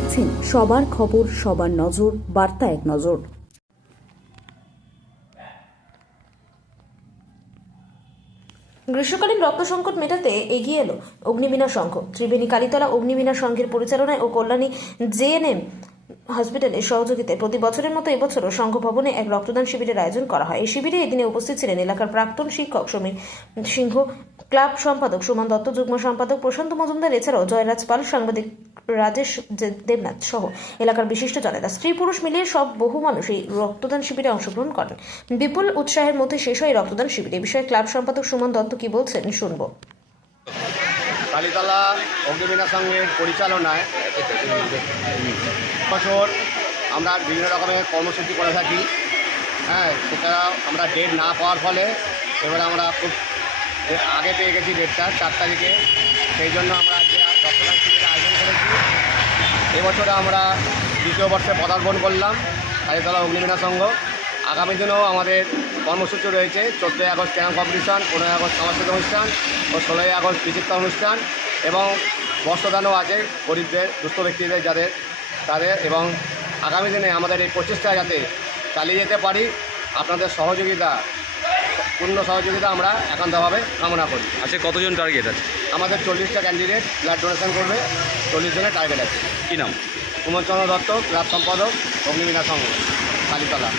দেখছেন সবার খবর, সবার নজর, বার্তা এক নজর। গ্রীষ্মকালীন রক্ত সংকট মেটাতে এগিয়ে এলো অগ্নিবীণা সংঘ। ত্রিবেণী কালীতলা অগ্নিবীণা সংঘের পরিচালনায় ও কল্যাণী জেএনএম হসপিটালের সহযোগিতায় প্রতি বছরের মতো এবছরও সংঘ ভবনে এক রক্তদান শিবিরের আয়োজন করা হয়। এই শিবিরে এদিনে উপস্থিত ছিলেন এলাকার প্রাক্তন শিক্ষক সমীর সিংহ, ক্লাব সম্পাদক সুমন দত্ত, যুগ্ম সম্পাদক প্রশান্ত মজুমদার, এছাড়াও জয়রাজ পাল, সাংবাদিক রাজেশ দেবনাথ সহ এলাকার বিশিষ্ট জনেরা। স্ত্রী পুরুষ মিলিয়ে সব বহু মানুষ এই রক্তদান শিবিরে অংশগ্রহণ করেন। বিপুল উৎসাহের মধ্যে শেষ হয় রক্তদান শিবির। এ বিষয়ে ক্লাব সম্পাদক সুমন দত্ত কি বলছেন শুনবো। কালীতলা অগ্নিবীণা সংঘের পরিচালনায় বছর আমরা বিভিন্ন রকমের কর্মসূচি করে থাকি। সেটা আমরা ডেট না পাওয়ার ফলে এবার আমরা খুব আগে পেয়ে গেছি ডেটটা 4 তারিখে। সেই জন্য আমরা যে রক্তদান শিবিরের আয়োজন করেছি। এবছরে আমরা দ্বিতীয় বর্ষে পদার্পণ করলাম কালীতলা অগ্নিবীণা সংঘ। আগামী দিনেও আমাদের কর্মসূচি রয়েছে 14ই আগস্ট ক্যারাম কম্পিটিশন, 15ই আগস্ট সাংস্কৃতিক অনুষ্ঠান ও 16ই আগস্ট বিচিত্রা অনুষ্ঠান এবং বস্ত্রদানও আছে গরিবদের, দুস্থ ব্যক্তিদের তাদের। এবং আগামী দিনে আমাদের এই প্রচেষ্টা যাতে চালিয়ে যেতে পারি, আপনাদের সহযোগিতা, পূর্ণ সহযোগিতা আমরা একান্তভাবে কামনা করি। আচ্ছা, কতজন টার্গেট আছে? আমাদের 40টা ক্যান্ডিডেট ব্লাড ডোনেশন করবে, 40 জনের টার্গেট আছে। কী নাম? কুমারচন্দ্র দত্ত, ক্লাব সম্পাদক অগ্নিবীণা সংঘ কালীতলা।